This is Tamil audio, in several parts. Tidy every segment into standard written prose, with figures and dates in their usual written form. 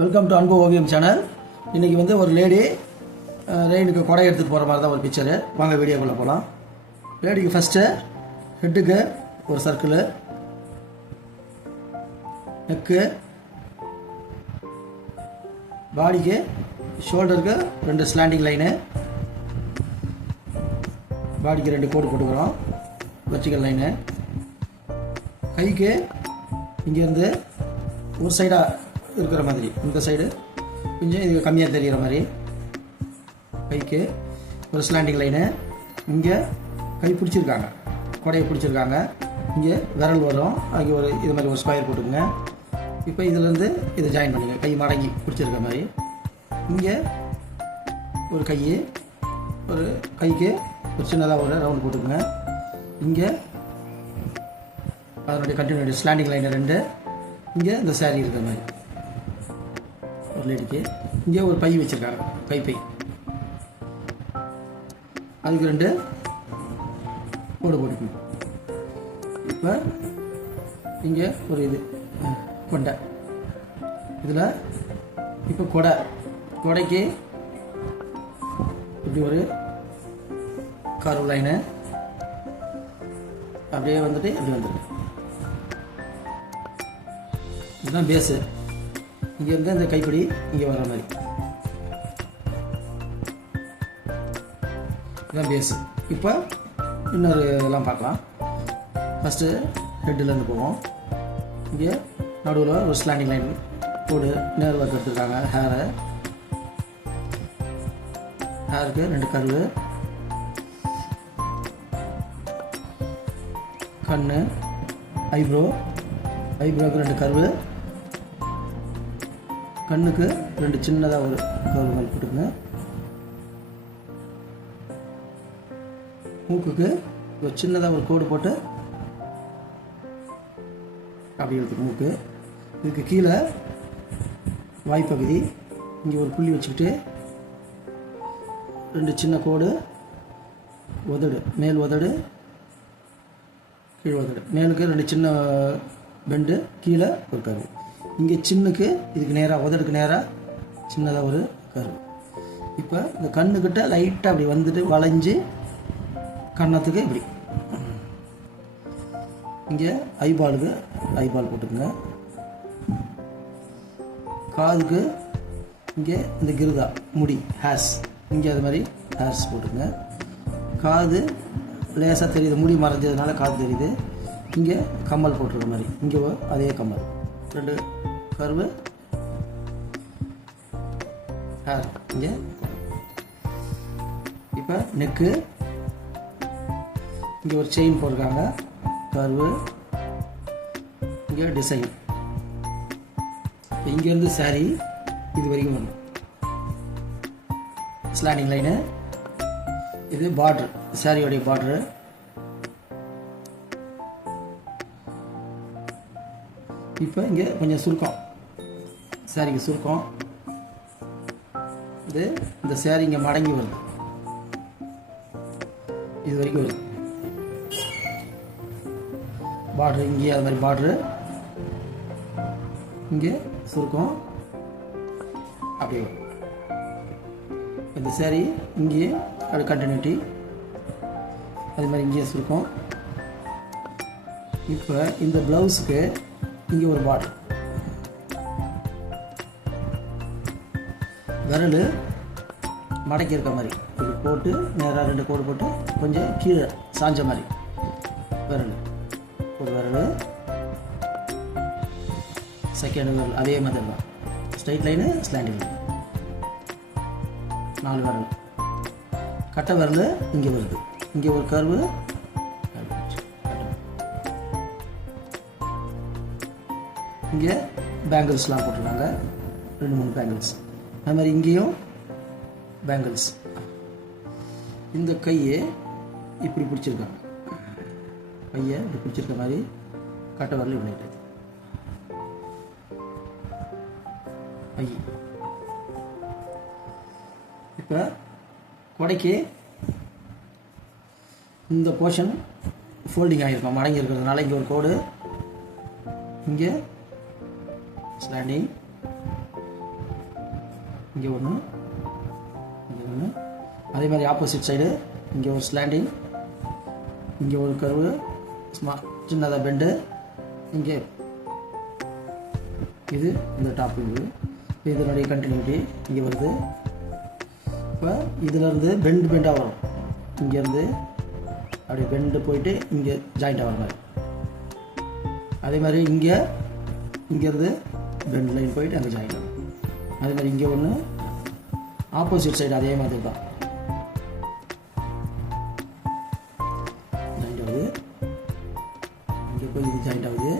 வெல்கம் டு அன்பு ஓவியம் சேனல். இன்றைக்கி வந்து ஒரு லேடி ரெயினுக்கு கொடை எடுத்துகிட்டு போகிற மாதிரி தான் ஒரு பிக்சரு. வாங்க வீடியோக்குள்ளே போகலாம். லேடிக்கு ஃபஸ்ட்டு ஹெட்டுக்கு ஒரு சர்க்கிள், நெக்கு, பாடிக்கு ஷோல்டருக்கு 2 ஸ்லாண்டிங் லைனு, பாடிக்கு 2 கோடு போட்டுக்கிறோம், வெர்டிகல் லைனு. கைக்கு இங்கேருந்து ஒரு சைடாக இருக்கிற மாதிரி, இந்த சைடு கொஞ்சம் இது கம்மியாக தெரிகிற மாதிரி கைக்கு ஒரு ஸ்லாண்டிங் லைனு. இங்கே கை பிடிச்சிருக்காங்க, கொடையை பிடிச்சிருக்காங்க, இங்கே விரல் வரும், அங்கே ஒரு இது மாதிரி ஒரு ஸ்கொயர் போட்டுக்குங்க. இப்போ இதிலேருந்து இதை ஜாயின் பண்ணுங்க, கை மடங்கி பிடிச்சிருக்க மாதிரி. இங்கே ஒரு கை, ஒரு கைக்கு ஒரு சின்னதாக ஒரு ரவுண்ட் போட்டுக்குங்க. இங்கே அதனுடைய கண்டினியூட்டி ஸ்லாண்டிங் லைன் 2. இங்கே இந்த சாரீ இருக்கிற மாதிரி ஒரு லேடிக்கு இங்கே ஒரு பை வச்சுருக்காங்க, கைப்பை, அதுக்கு 2 கோடு போட்டுக்கணும். இப்போ இங்கே ஒரு இது கொண்டை, இதில் இப்போ கொடைக்கு இப்படி ஒரு கர்வ் லைனு அப்படியே வந்துட்டு இப்படி வந்துருக்கு. இதுதான் பேஸு. இங்கேருந்து இந்த கைப்பிடி இங்கே வர மாதிரி இதுதான் பேஸு. இப்போ இன்னொரு இதெல்லாம் பார்க்கலாம். ஃபஸ்ட்டு ஹெட்டிலேருந்து போவோம். இங்கே நடுவில் ஒரு ஸ்லாண்டிங் லைன் கோடு நேர் ஒர்க் எடுத்துருக்காங்க. ஹேருக்கு 2 கர்வு, கண்ணு, ஐப்ரோவுக்கு 2 கர்வு, கண்ணுக்கு 2 சின்னதாக ஒரு கர்வு மாதிரி போட்டுக்குங்க. மூக்குக்கு ஒரு சின்னதாக ஒரு கோடு போட்டு அப்படி எடுத்துக்கு மூக்கு. இதுக்கு கீழே வாய்ப்பகுதி இங்கே ஒரு புள்ளி வச்சுக்கிட்டு 2 சின்ன கோடு, உதடு, மேல் உதடு, கீழ் உதடு, மேலுக்கு 2 சின்ன பெண்டு, கீழே ஒரு கர்வு. இங்கே சின்னுக்கு இதுக்கு நேராக உதடுக்கு நேராக சின்னதாக ஒரு கர்வு. இப்போ இந்த கண்ணுக்கிட்ட லைட்டாக அப்படி வந்துட்டு வளைஞ்சு கன்னத்துக்கு இப்படி. இங்கே ஐபால் போட்டுக்குங்க. காதுக்கு இங்கே இந்த கிருதா முடி ஹேர்ஸ், இங்கே அது மாதிரி ஹேர்ஸ் போட்டுக்குங்க. காது லேசாக தெரியுது, முடி மறைஞ்சதுனால காது தெரியுது. இங்கே கம்மல் போட்டிருக்க மாதிரி, இங்கே அதே கம்மல், 2 கர்வு, ஹேர் இங்கே. இப்போ நெக்கு, இங்கே ஒரு செயின் போட்டிருக்காங்க, கர்வு, இங்கே டிசைன். இங்கேருந்து சாரீ இது வரைக்கும் வரும், ஸ்லாண்டிங் லைனு. இது பார்ட்ரு, சாரியோடைய பார்ட்ரு. இப்போ இங்கே கொஞ்சம் சுருக்கம், சாரிக்கு சுருக்கம். இது இந்த சாரி இங்கே மடங்கி வருது, இது வரைக்கும் வருது. பார்ட்ரு இங்கே அது மாதிரி பார்ட்ரு, இங்கே சுருக்கம் அப்படியே வரும். இந்த சாரி இங்கேயே அது கண்டினியூட்டி, அது மாதிரி இங்கேயே சுருக்கம். இப்போ இந்த ப்ளவுஸுக்கு இங்கே ஒரு பார்டர், விரல் மடக்கி இருக்க மாதிரி இப்படி போட்டு நேராக 2 கோடு போட்டு கொஞ்சம் கீழே சாஞ்ச மாதிரி விரல், ஒரு விரல், செகண்ட் விரல் அதே மாதிரி தான், ஸ்ட்ரைட் லைனு, ஸ்லாண்டிங் லைன், 4 விரல். கட்டை விரல் இங்கே வருது, இங்கே ஒரு கர்வு, இங்கே பேங்கிள்ஸ்லாம் போட்டிருக்காங்க, 2-3 பேங்கிள்ஸ். அது மாதிரி இங்கேயும் பேங்கிள்ஸ். இந்த கையை இப்படி பிடிச்சிருக்காங்க, கையை இப்படி பிடிச்சிருக்க மாதிரி கட்டை வரல இப்படி கை. இப்போ கொடைக்கு இந்த போர்ஷன் ஃபோல்டிங் ஆகிருக்கும், மடங்கி இருக்கிறதுனால இங்கே ஒரு கோடு, இங்கே ஸ்லாண்டிங், இங்கே ஒன்று, இங்கே ஒன்று. அதே மாதிரி ஆப்போசிட் சைடு இங்கே ஒரு ஸ்லாண்டிங், இங்கே ஒரு கர்வு சின்னதாக பெண்டு, இங்கே இது இந்த டாப் இது இதனுடைய கண்டினியூட்டி இங்கே வருது. இப்போ இதிலேருந்து பெண்டாக வரும், இங்கேருந்து அப்படியே பெண்டு போயிட்டு இங்கே ஜாயிண்ட் ஆகிற மாதிரி. அதே மாதிரி இங்கேருந்து பெண்ட் லைன் போயிட்டு அங்கே ஜாயிண்ட் ஆகும். அதே மாதிரி இங்கே ஒன்று ஆப்போசிட் சைடு அதே மாதிரி தான் ஜாயிண்ட் ஆகுது. இங்கே போய் இது ஜாயிண்ட் ஆகுது,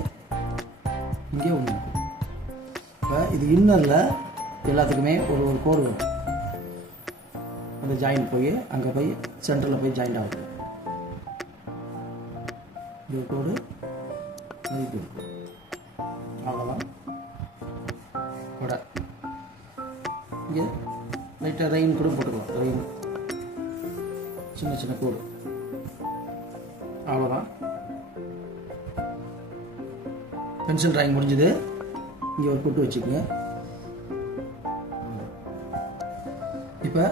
இங்கே ஒன்று. இப்போ இது இன்னரில் எல்லாத்துக்குமே ஒரு கோடு வரும், அந்த ஜாயிண்ட் போய் அங்கே போய் சென்டரில் போய் ஜாயிண்ட் ஆகுது. இது கோடு, இது அவ்வளோதான் கூட. இங்கே லைட்டாக ரெயின் கூட போட்டுக்கலாம், ரெயின் சின்ன சின்ன கோடு, அவ்வளோதான். பென்சில் ட்ராயிங் முடிஞ்சது. இங்கே ஒரு பொட்டு வச்சுக்கோங்க. இப்போ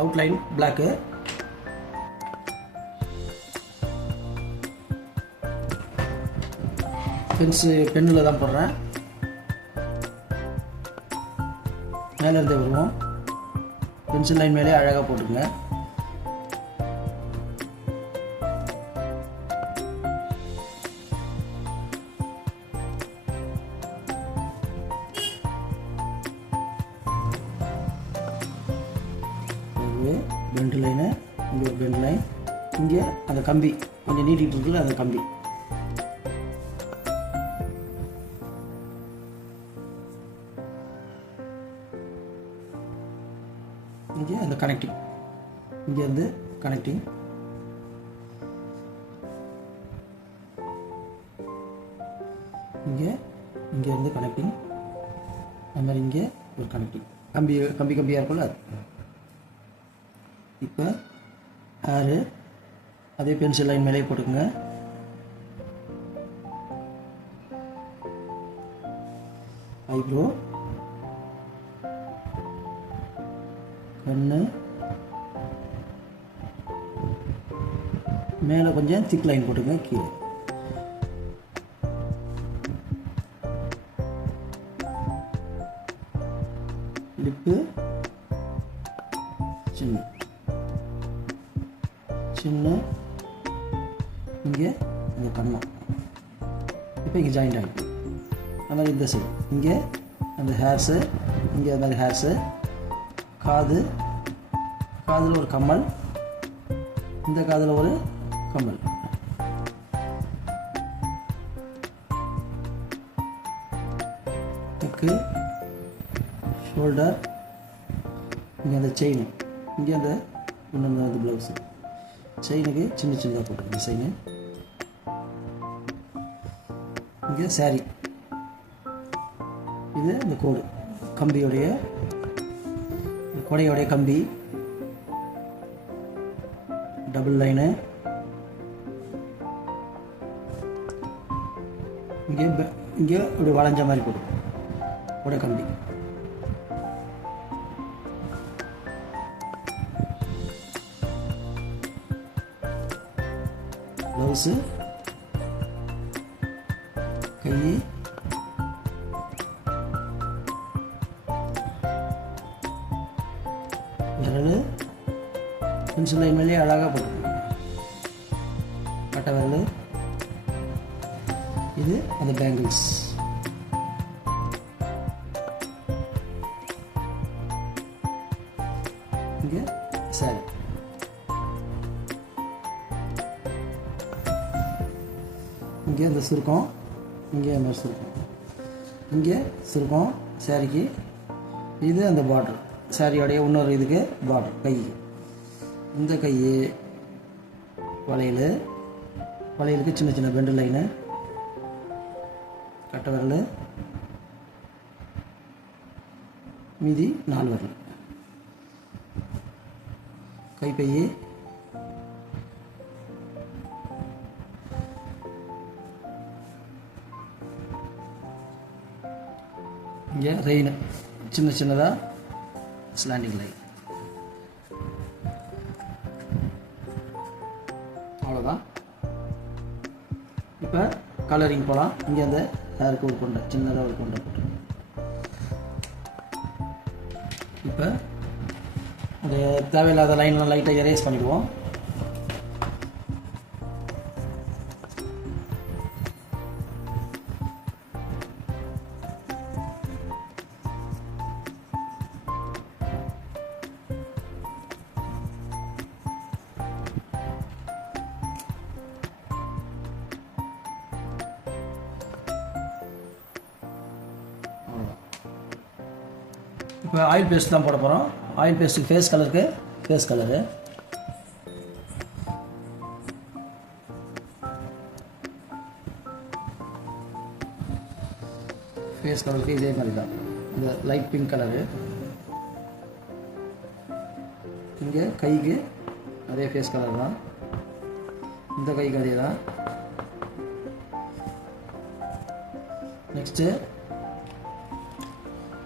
அவுட்லைன் பிளாக்கு, பென்னில் தான் போடுறேன். மேலேருந்தே வருவோம், பென்சில் லைன் மேலே அழகாக போட்டுக்குங்க. பெண்டு லைனு, இங்கே ஒரு பெண்டு லைன், இங்கே அந்த கம்பி கொஞ்சம் நீட்டிகிட்டு இருக்குல்ல அந்த கம்பி, இங்கே அந்த கனெக்டிங், இங்கேருந்து கனெக்டிங், இங்கேருந்து கனெக்டிங், அது மாதிரி இங்கே ஒரு கனெக்டிங் கம்பியாக இருக்குல்ல அது. இப்போ ஹேரு அதே பென்சில் லைன் மேலே போட்டுக்கோங்க. ஐப்ரோ, கண்ணு, மேலே கொஞ்சம் திக் லைன் போட்டுங்க. கீழே லிப்பு சின்ன சின்ன, இங்கே இந்த கண்ணம். இப்போ இங்கே ஜாயிண்ட் ஆகிடும். அது மாதிரி இந்த சைடு இங்கே அந்த ஹேர்ஸு, இங்கே அது மாதிரி ஹேர்ஸு, காதில் ஒரு கம்மல், இந்த காதில் ஒரு கம்மல், நெக்கு, ஷோல்டர், இங்கே அந்த செயின், இங்கே அந்த இன்னொன்று அந்த ப்ளவுஸு, செயினுக்கு சின்ன சின்னதாக போட்டுருங்க செயினு. இங்கே சாரி, இது இந்த கோடு கம்பியோடைய கொடையோடைய கம்பி, டபுள் லைனு, இங்கே இப்படி வளைஞ்ச மாதிரி போடும் கொடை கம்பி. ப்ளவுஸு, கை, விரல், பென்சில் லைன் மேலே அழகாக போட்டுருங்க. கட்டை விரல், இது அந்த பேங்கிள்ஸ். இங்கே சாரி, இங்கே அந்த சுருக்கம், இங்கே அந்த மாதிரி சுருக்கம், இங்கே சுருக்கம் சாரிக்கு. இது அந்த பார்டர், சாரியோடைய இன்னொரு இதுக்கு பார்டர் கை. இந்த கை வளையலுக்கு சின்ன சின்ன பெண்டு லைனு, கட்டை விரல், மீதி 4 விரல். கைப்பை, இங்கே ரெயின் சின்ன சின்னதாக ஸ்லாண்டிங் லைன். அவ்வளோதான். இப்போ கலரிங் போகலாம். இங்கே அந்த ஹேருக்கு ஒரு கொண்டை, சின்னதாக ஒரு கொண்டை போட்டு இப்போ அந்த தேவையில்லாத லைன்லாம் லைட்டாக எரேஸ் பண்ணிவிடுவோம். இப்போ ஆயில் பேஸ்ட் தான் போட போகிறோம். ஆயில் பேஸ்ட்டுக்கு ஃபேஸ் கலருக்கு ஃபேஸ் கலரு, ஃபேஸ் கலருக்கு இதே மாதிரி தான். இந்த லைட் பிங்க் கலரு. இங்கே கைக்கு அதே ஃபேஸ் கலர் தான். இந்த கைக்கு அதே தான். நெக்ஸ்ட்டு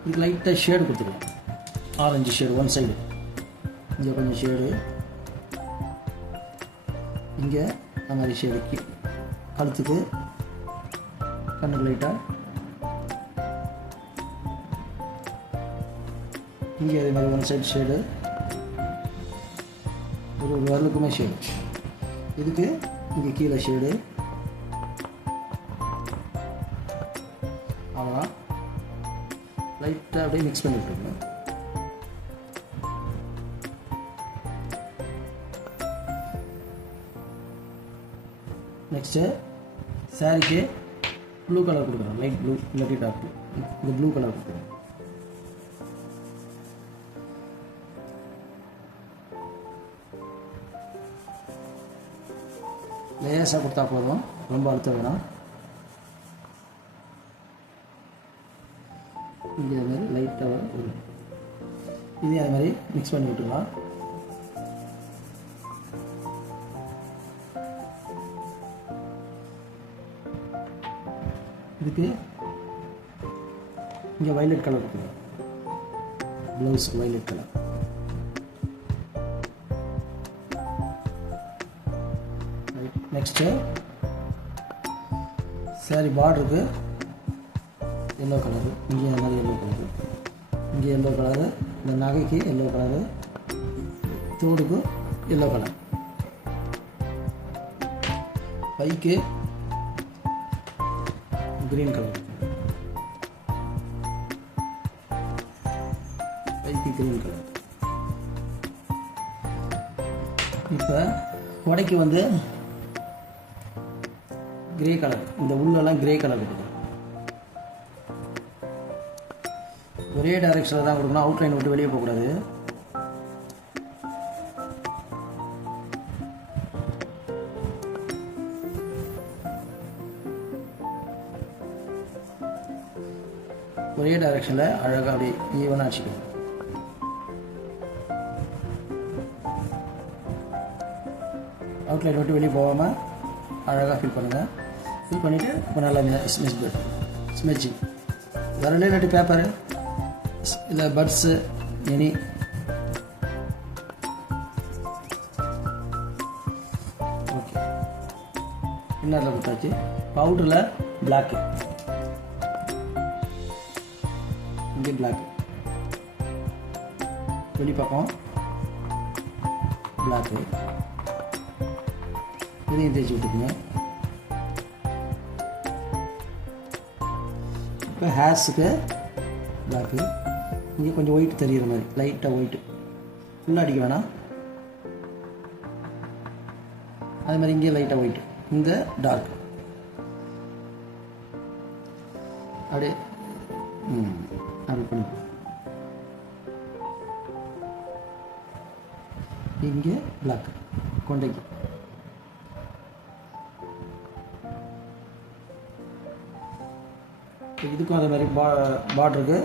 இது லைட்டாக ஷேடு கொடுத்துக்கலாம். ஆரஞ்சு ஷேடு ஒன் சைடு, இங்கே கொஞ்சம் ஷேடு, இங்கே அந்த மாதிரி ஷேடு, கழுத்துக்கு கண்ணுக்கு லைட்டாக, இங்கே அதே மாதிரி ஒன் சைடு ஷேடு, ஒரு விரலுக்குமே ஷேடு, இதுக்கு இங்கே கீழே ஷேடு. அவ்வளோதான். லைட்டாக அப்படியே மிக்ஸ் பண்ணி விட்டுருங்க. நெக்ஸ்ட்டு சாரிக்கு ப்ளூ கலர் கொடுக்குறோம். லைட் ப்ளூ இல்லாட்டி டார்க் ப்ளூ. இந்த ப்ளூ கலர் கொடுக்குறோம். லேசாக கொடுத்தா போதும், ரொம்ப அழுத்த வேணாம். இங்கே அது மாதிரி லைட்டாக வரும். இதே அது மாதிரி மிக்ஸ் பண்ணி விட்டுக்கலாம். இதுக்கு இங்கே வைலட் கலர் கொடுக்குறோம். Blouse violet colour. Next sari பார்டருக்கு எல்லோ கலரு, இங்கே அந்த மாதிரி எல்லோ கலரு, இங்கே எல்லோ கலரு, இந்த நகைக்கு எல்லோ கலரு, தோடுக்கு எல்லோ கலர், பைக்கு க்ரீன் கலர், பைக்கு க்ரீன் கலர். இப்போ உடைக்கு வந்து கிரே கலர், இந்த உள்ளெல்லாம் கிரே கலர் கொடுக்கும். ஒரே டைரெக்ஷனில் தான் கொடுக்கணும், அவுட்லைன் விட்டு வெளியே போகக்கூடாது. ஒரே டைரெக்ஷனில் அழகாக அப்படியே ஈவனாக அடிச்சுக்கணும். அவுட்லைன் விட்டு வெளியே போகாமல் அழகாக ஃபில் பண்ணுங்கள். ஃபில் பண்ணிவிட்டு இப்போ நல்லா ஸ்மெச்சிங் வரல, இல்லாட்டி பேப்பரு இல்லை பட்ஸு எனி. ஓகே, இன்னரில் கொடுத்தாச்சு. பவுடரில் பிளாக்கு, இங்கே பிளாக்கு, வெளிப்பக்கம் பிளாக்கு, இதையும் தேய்ச்சி விட்டுக்குங்க. இப்போ ஹேர்ஸுக்கு பிளாக்கு, இங்கே கொஞ்சம் ஒயிட் தெரிகிற மாதிரி லைட்டாக ஒயிட்டு, ஃபுல்லாக அடிக்க வேணாம். அதே மாதிரி இங்கே லைட்டாக ஒயிட்டு, இந்த டார்க் அப்படியே அப்படி பண்ணி. இங்கே பிளாக் கொண்டைக்கு, இதுக்கும் அதே மாதிரி பார்டருக்கு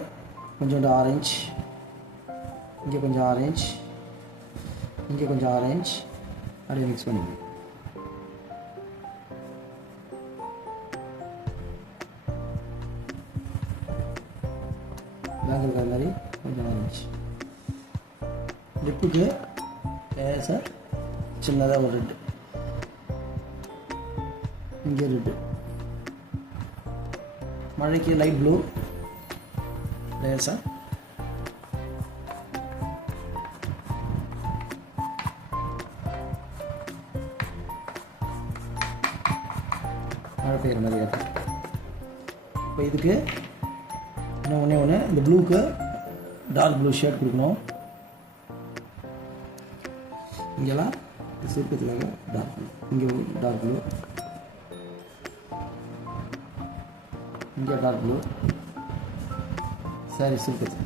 கொஞ்சோண்டு ஆரஞ்சு, இங்கே கொஞ்சம் ஆரஞ்சு, இங்கே கொஞ்சம் ஆரஞ்சு, அப்படியே மிக்ஸ் பண்ணிக்கணும். பேங்கில் அது மாதிரி கொஞ்சம் ஆரஞ்சு. லிப்புக்கு சார் சின்னதாக ஒரு ரெட்டு, இங்கே ரெட்டு, மழைக்கு லைட் ப்ளூ லேசா, மழை பெய்கிற மாதிரி இருக்கும். இப்போ இதுக்கு இன்னும் ஒன்று இந்த ப்ளூக்கு டார்க் ப்ளூ ஷேட் கொடுக்கணும். இங்கெல்லாம் சுருக்கத்துக்காக டார்க் ப்ளூ, இங்கே டார்க் ப்ளூ, இங்கே டார்க் ப்ளூ சாரி சுருக்கத்து.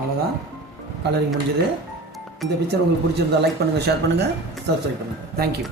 அவ்வளோதான், கலரிங் முடிஞ்சது. இந்த பிக்சர் உங்களுக்கு பிடிச்சிருந்தா லைக் பண்ணுங்கள், ஷேர் பண்ணுங்கள், சப்ஸ்கிரைப் பண்ணுங்கள். தேங்க்யூ.